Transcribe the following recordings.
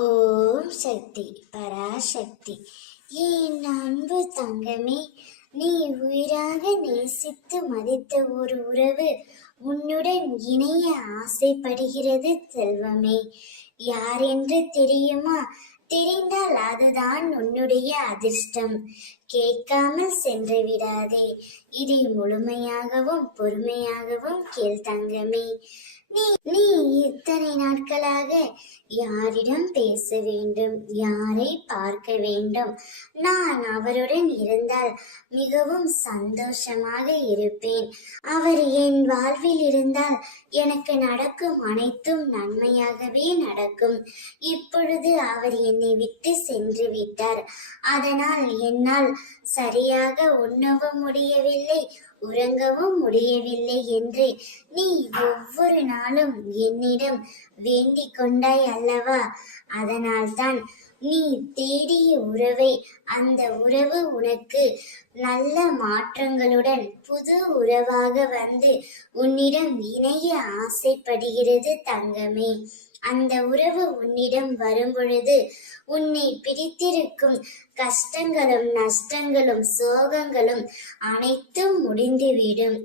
ஓம் சக்தி பராசக்தி. என் அன்பு தங்கமே, நீ உயிராக நேசித்து மதித்த ஒரு உறவு உன்னுடன் இணைய ஆசைப்படுகிறது செல்வமே. யார் என்று தெரியுமா? தெரிந்தால் அதுதான் உன்னுடைய அதிர்ஷ்டம். கேட்காமல் சென்று விடாதே. இதை முழுமையாகவும் பொறுமையாகவும் கேள் தங்கமே. நீ இத்தனை நாட்களாக யாரிடம் பேச வேண்டும், யாரை பார்க்க வேண்டும், நான் அவருடன் இருந்தால் மிகவும் சந்தோஷமாக இருப்பேன், அவர் என் வாழ்வில் இருந்தால் எனக்கு நடக்கும் அனைத்தும் நன்மையாகவே நடக்கும். இப்பொழுது அவர் என்னை விட்டு சென்று விட்டார். அதனால் என்னால் சரியாக உண்ணவும் முடியவில்லை, உறங்கவும் முடியவில்லை என்று நீ ஒவ்வொரு நாளும் என்னிடம் வேண்டிக் கொண்டாய் அல்லவா? அதனால்தான் நீ தேடிய உறவை, அந்த உறவு உனக்கு நல்ல மாற்றங்களுடன் புது உறவாக வந்து உன்னிடம் இணைய ஆசைப்படுகிறது தங்கமே. அந்த உறவு உன்னிடம் வரும் பொழுது உன்னை பிடித்திருக்கும் கஷ்டங்களும் நஷ்டங்களும் சோகங்களும் அனைத்தும் முடிந்துவிடும்.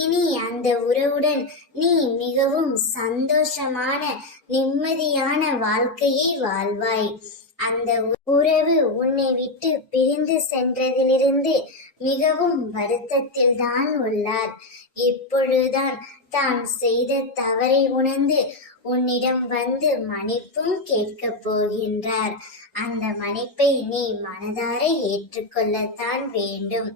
இனி அந்த உறவுடன் நீ மிகவும் சந்தோஷமான நிம்மதியான வாழ்க்கையை வாழ்வாய். அந்த உறவு உன்னை விட்டு பிரிந்து சென்றதிலிருந்து மிகவும் வருத்தத்தில் தான் உள்ளார். இப்பொழுதுதான் தான் செய்த தவறை உணர்ந்து உன்னிடம் வந்து மன்னிப்பும் கேட்கப் போகின்றார். அந்த மன்னிப்பை நீ மனதார ஏற்றுக்கொள்ளத்தான் வேண்டும்.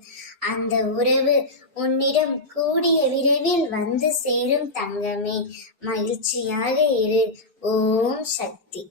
அந்த உறவு உன்னிடம் கூடிய விரைவில் வந்து சேரும் தங்கமே. மகிழ்ச்சியாக இரு. ஓம் சக்தி.